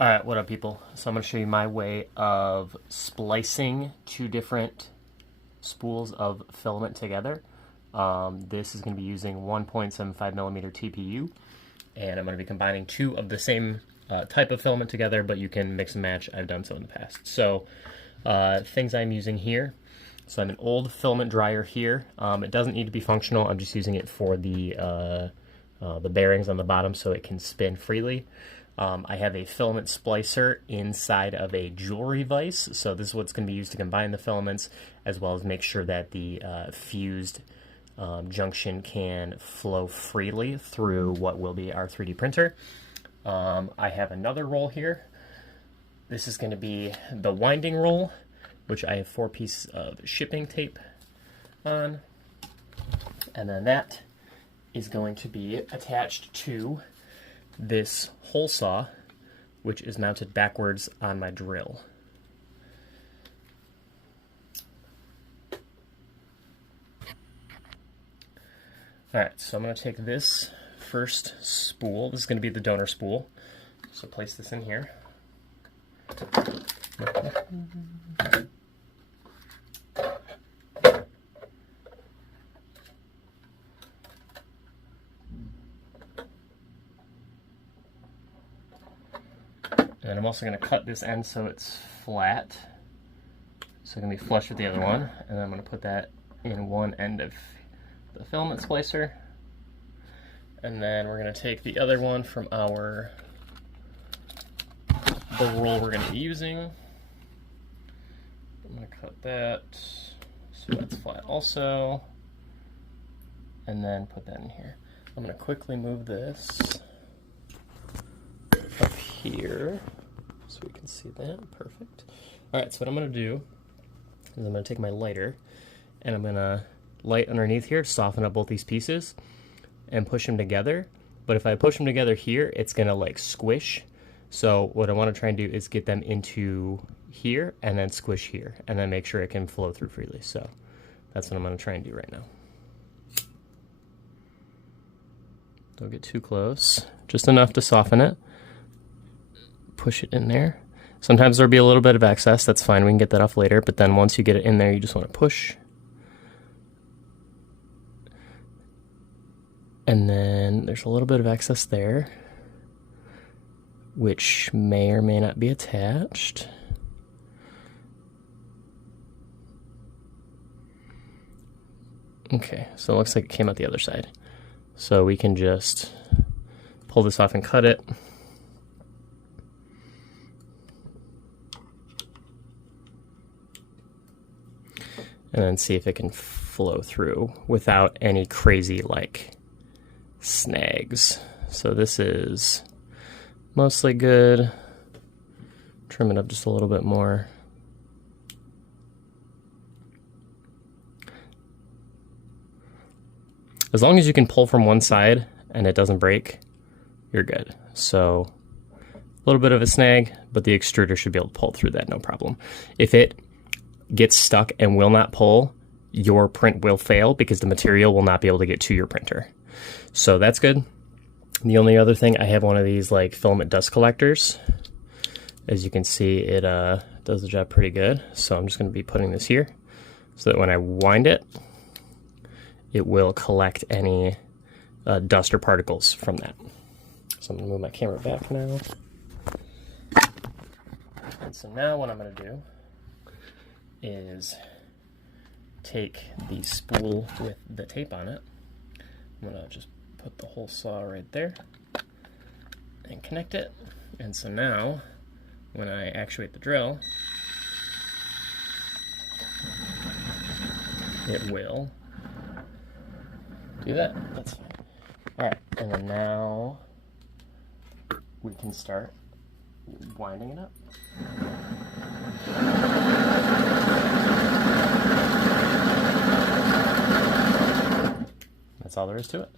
Alright, what up people? So I'm going to show you my way of splicing two different spools of filament together. This is going to be using 1.75 millimeter TPU, and I'm going to be combining two of the same type of filament together, but you can mix and match. I've done so in the past. So things I'm using here. So I have an old filament dryer here. It doesn't need to be functional. I'm just using it for the bearings on the bottom so it can spin freely. I have a filament splicer inside of a jewelry vise, so this is what's going to be used to combine the filaments, as well as make sure that the fused junction can flow freely through what will be our 3D printer. I have another roll here. This is going to be the winding roll, which I have 4 pieces of shipping tape on, and then that is going to be attached to this hole saw, which is mounted backwards on my drill. Alright, so I'm going to take this first spool. This is going to be the donor spool. So place this in here. And I'm also going to cut this end so it's flat. So it's going to be flush with the other one. And then I'm going to put that in one end of the filament splicer. And then we're going to take the other one from the roll we're going to be using. I'm going to cut that so that's flat also. And then put that in here. I'm going to quickly move this up here so we can see that. Perfect. Alright, so what I'm going to do is I'm going to take my lighter and I'm going to light underneath here, soften up both these pieces and push them together. But if I push them together here, it's going to like squish. So what I want to try and do is get them into here and then squish here and then make sure it can flow through freely. So that's what I'm going to try and do right now. Don't get too close, just enough to soften it. Push it in there. Sometimes there'll be a little bit of excess, that's fine, we can get that off later, but then once you get it in there, you just want to push. And then there's a little bit of excess there, which may or may not be attached. Okay, so it looks like it came out the other side. So we can just pull this off and cut it. And then see if it can flow through without any crazy like snags. So this is mostly good. Trim it up just a little bit more. As long as you can pull from one side and it doesn't break, you're good. So a little bit of a snag, but the extruder should be able to pull through that, no problem. If it gets stuck and will not pull, your print will fail because the material will not be able to get to your printer. So that's good. The only other thing, I have one of these like filament dust collectors. As you can see, it does the job pretty good. So I'm just going to be putting this here so that when I wind it, it will collect any dust or particles from that. So I'm going to move my camera back now. And so now what I'm going to do is take the spool with the tape on it. I'm going to just put the hole saw right there and connect it. And so now when I actuate the drill, it will do that. That's fine. Alright, and then now we can start winding it up. That's all there is to it.